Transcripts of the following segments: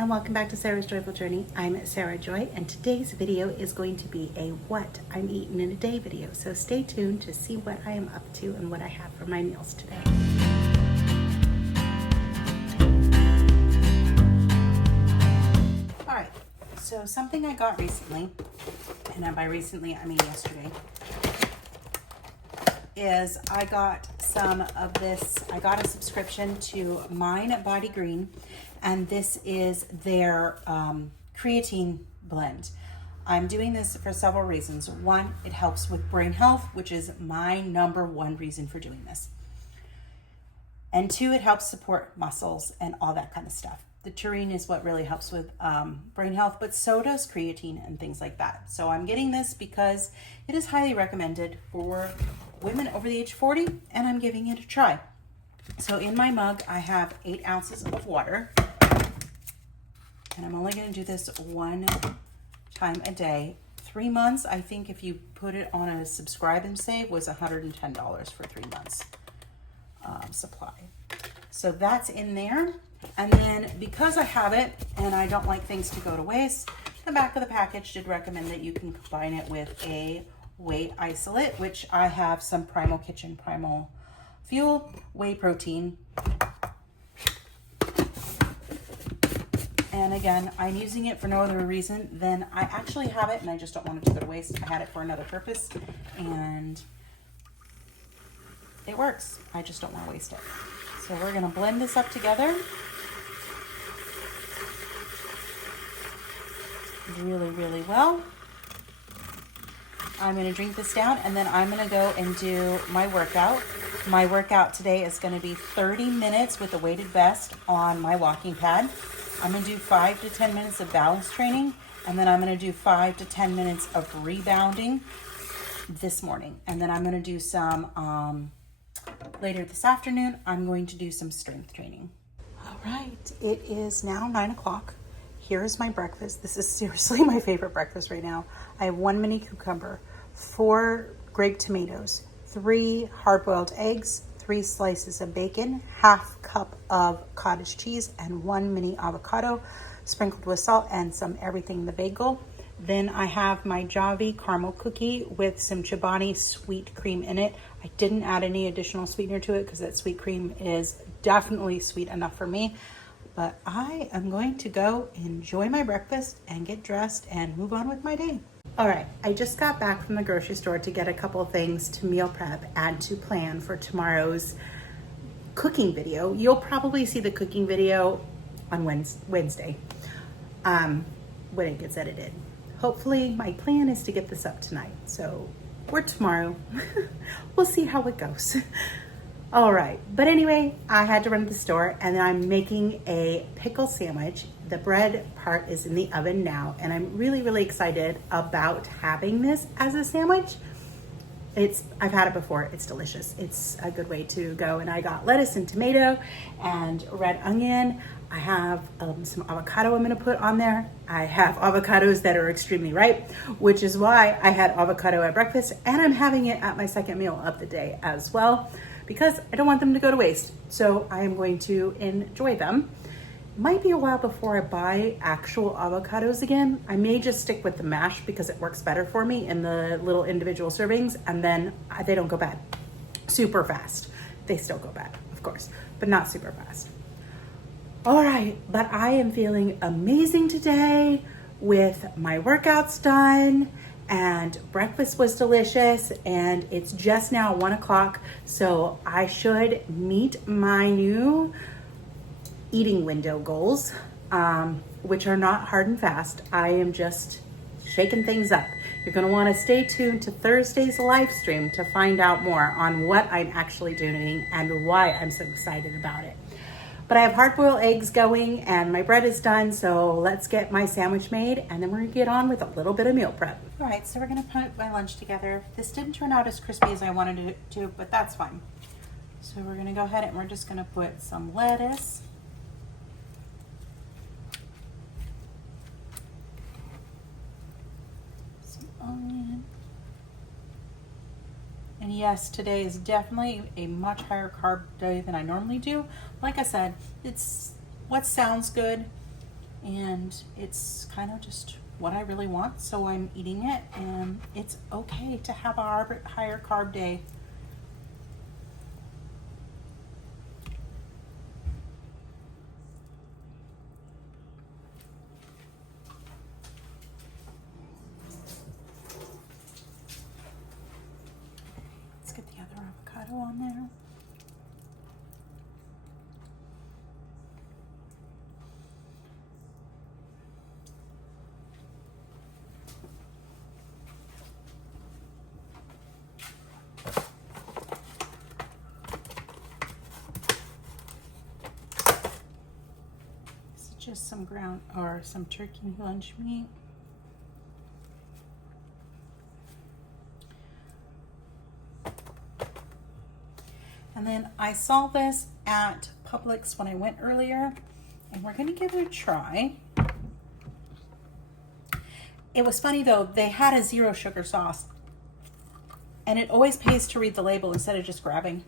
and welcome back to Sarah's Joyful Journey. I'm Sarah Joy, and today's video is going to be a what I'm eating in a day video. So stay tuned to see what I am up to and what I have for my meals today. All right, so something I got recently, and by recently I mean yesterday, is I got some of this. I got a subscription to Mind Body Green, and this is their creatine blend. I'm doing this for several reasons. One, it helps with brain health, which is my number one reason for doing this. And two, it helps support muscles and all that kind of stuff. The taurine is what really helps with brain health, but so does creatine and things like that. So I'm getting this because it is highly recommended for women over the age of 40, and I'm giving it a try. So in my mug, I have 8 ounces of water, and I'm only gonna do this one time a day. 3 months, I think if you put it on a subscribe and save, was $110 for 3 months supply. So that's in there. And then because I have it and I don't like things to go to waste, the back of the package did recommend that you can combine it with a whey isolate, which I have some Primal Kitchen Primal Fuel whey protein. And again, I'm using it for no other reason than I actually have it and I just don't want it to go to waste. I had it for another purpose and it works. I just don't want to waste it. So we're gonna blend this up together really, really well. I'm gonna drink this down and then I'm gonna go and do my workout. My workout today is gonna be 30 minutes with a weighted vest on my walking pad. I'm gonna do 5 to 10 minutes of balance training, and then I'm gonna do 5 to 10 minutes of rebounding this morning. And then I'm gonna do some, later this afternoon, I'm going to do some strength training. All right, it is now 9 o'clock. Here's my breakfast. This is seriously my favorite breakfast right now. I have 1 mini cucumber, 4 grape tomatoes, 3 hard-boiled eggs, 3 slices of bacon, ½ cup of cottage cheese, and 1 mini avocado sprinkled with salt and some everything in the bagel. Then I have my Javi caramel cookie with some Chobani sweet cream in it. I didn't add any additional sweetener to it because that sweet cream is definitely sweet enough for me. But I am going to go enjoy my breakfast and get dressed and move on with my day. All right, I just got back from the grocery store to get a couple of things to meal prep and to plan for tomorrow's cooking video. You'll probably see the cooking video on Wednesday when it gets edited. Hopefully my plan is to get this up tonight, or tomorrow. We'll see how it goes. All right, but anyway, I had to run to the store and I'm making a pickle sandwich. The bread part is in the oven now, and I'm really, really excited about having this as a sandwich. I've had it before, it's delicious. It's a good way to go. And I got lettuce and tomato and red onion. I have some avocado I'm gonna put on there. I have avocados that are extremely ripe, which is why I had avocado at breakfast, and I'm having it at my second meal of the day as well, because I don't want them to go to waste. So I am going to enjoy them. Might be a while before I buy actual avocados again. I may just stick with the mash because it works better for me in the little individual servings, and then they don't go bad super fast. They still go bad, of course, but not super fast. All right, but I am feeling amazing today with my workouts done, and breakfast was delicious, and it's just now 1 o'clock, so I should meet my new eating window goals, which are not hard and fast. I am just shaking things up. You're gonna wanna stay tuned to Thursday's live stream to find out more on what I'm actually doing and why I'm so excited about it. But I have hard-boiled eggs going and my bread is done, so let's get my sandwich made and then we're gonna get on with a little bit of meal prep. All right, so we're gonna put my lunch together. This didn't turn out as crispy as I wanted it to, but that's fine. So we're gonna go ahead and we're just gonna put some lettuce, some onion, and yes, today is definitely a much higher carb day than I normally do. Like I said, it's what sounds good and it's kind of just what I really want, so I'm eating it, and it's okay to have a higher carb day. Let's get the other avocado on there. Just some ground or some turkey lunch meat. And then I saw this at Publix when I went earlier, and we're gonna give it a try. It was funny though, they had a 0 sugar sauce, and it always pays to read the label instead of just grabbing,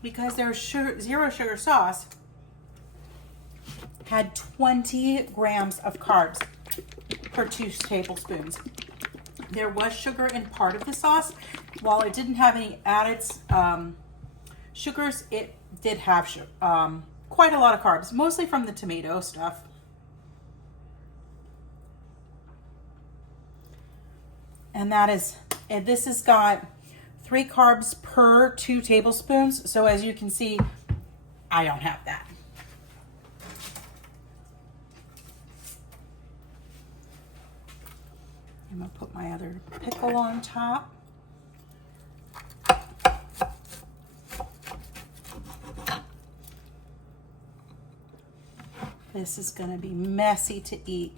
because their 0 sugar sauce had 20 grams of carbs per 2 tablespoons. There was sugar in part of the sauce. While it didn't have any added sugars, it did have quite a lot of carbs, mostly from the tomato stuff. And this has got 3 carbs per 2 tablespoons. So as you can see, I don't have that. I'm gonna put my other pickle on top. This is gonna be messy to eat.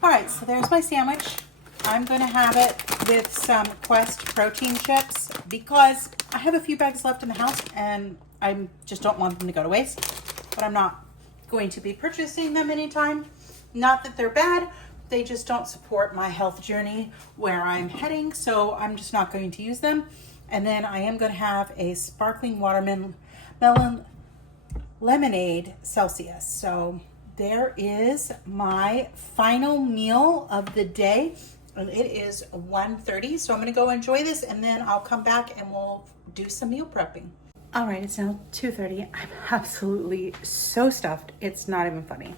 All right, so there's my sandwich. I'm gonna have it with some Quest protein chips because I have a few bags left in the house and I just don't want them to go to waste, but I'm not going to be purchasing them anytime. Not that they're bad, they just don't support my health journey where I'm heading, so I'm just not going to use them. And then I am gonna have a sparkling watermelon lemonade Celsius. So there is my final meal of the day. And it is 1:30, so I'm gonna go enjoy this and then I'll come back and we'll do some meal prepping. All right, it's now 2:30. I'm absolutely so stuffed. It's not even funny.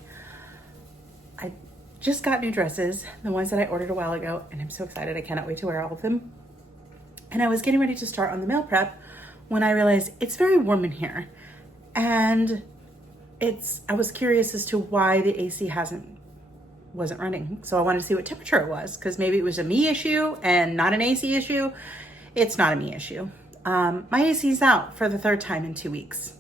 I just got new dresses, the ones that I ordered a while ago, and I'm so excited. I cannot wait to wear all of them. And I was getting ready to start on the meal prep when I realized it's very warm in here. And I was curious as to why the AC wasn't running. So I wanted to see what temperature it was, because maybe it was a me issue and not an AC issue. It's not a me issue. My AC's out for the 3rd time in 2 weeks.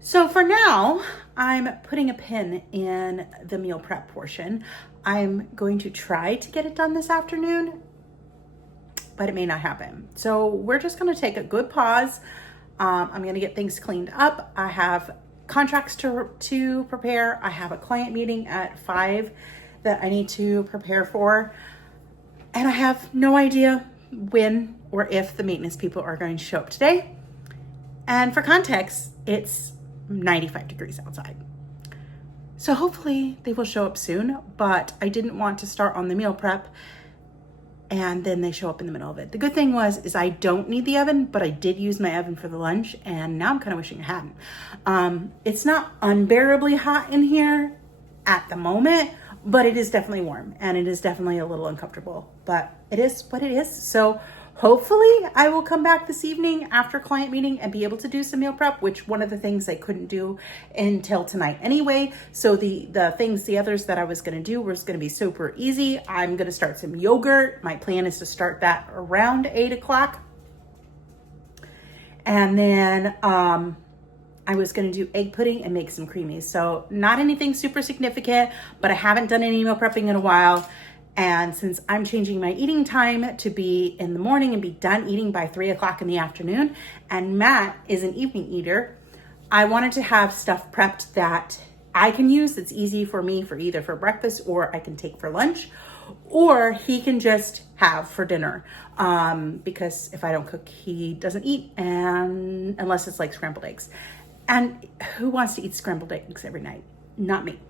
So for now, I'm putting a pin in the meal prep portion. I'm going to try to get it done this afternoon, but it may not happen. So we're just gonna take a good pause. I'm gonna get things cleaned up. I have contracts to prepare. I have a client meeting at 5 that I need to prepare for. And I have no idea when or if the maintenance people are going to show up today. And for context, it's 95 degrees outside. So hopefully they will show up soon, but I didn't want to start on the meal prep and then they show up in the middle of it. The good thing is I don't need the oven, but I did use my oven for the lunch, and now I'm kind of wishing I hadn't. It's not unbearably hot in here at the moment, but it is definitely warm, and it is definitely a little uncomfortable, but it is what it is. So hopefully I will come back this evening after client meeting and be able to do some meal prep, which one of the things I couldn't do until tonight anyway. So the others that I was going to do was going to be super easy. I'm going to start some yogurt. My plan is to start that around 8 o'clock. And then I I was gonna do egg pudding and make some creamies. So not anything super significant, but I haven't done any meal prepping in a while. And since I'm changing my eating time to be in the morning and be done eating by 3 o'clock in the afternoon, and Matt is an evening eater, I wanted to have stuff prepped that I can use, that's easy for me for either for breakfast or I can take for lunch, or he can just have for dinner. Because if I don't cook, he doesn't eat, and unless it's like scrambled eggs. And who wants to eat scrambled eggs every night? Not me.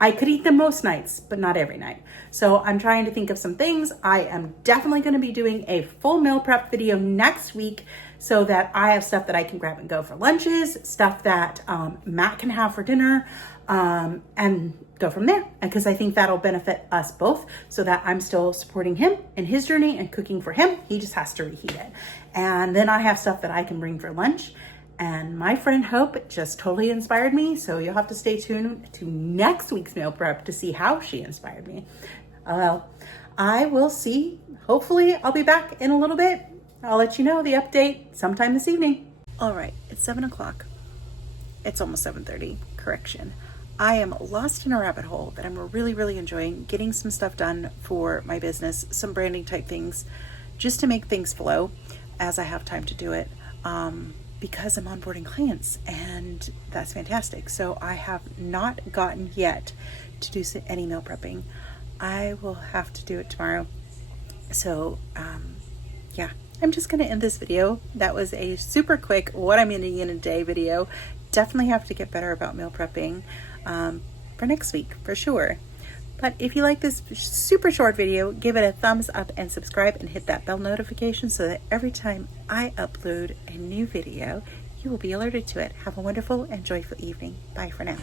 I could eat them most nights, but not every night. So I'm trying to think of some things. I am definitely going to be doing a full meal prep video next week so that I have stuff that I can grab and go for lunches, stuff that Matt can have for dinner, and go from there. Because I think that'll benefit us both, so that I'm still supporting him in his journey and cooking for him. He just has to reheat it. And then I have stuff that I can bring for lunch. And my friend Hope just totally inspired me. So you'll have to stay tuned to next week's meal prep to see how she inspired me. Well, I will see. Hopefully I'll be back in a little bit. I'll let you know the update sometime this evening. All right, it's 7 o'clock. It's almost 7:30, correction. I am lost in a rabbit hole that I'm really, really enjoying, getting some stuff done for my business, some branding type things, just to make things flow as I have time to do it. Because I'm onboarding clients, and that's fantastic. So I have not gotten yet to do any meal prepping. I will have to do it tomorrow. So yeah, I'm just gonna end this video. That was a super quick what I'm eating in a day video. Definitely have to get better about meal prepping for next week for sure. But if you like this super short video, give it a thumbs up and subscribe and hit that bell notification so that every time I upload a new video, you will be alerted to it. Have a wonderful and joyful evening. Bye for now.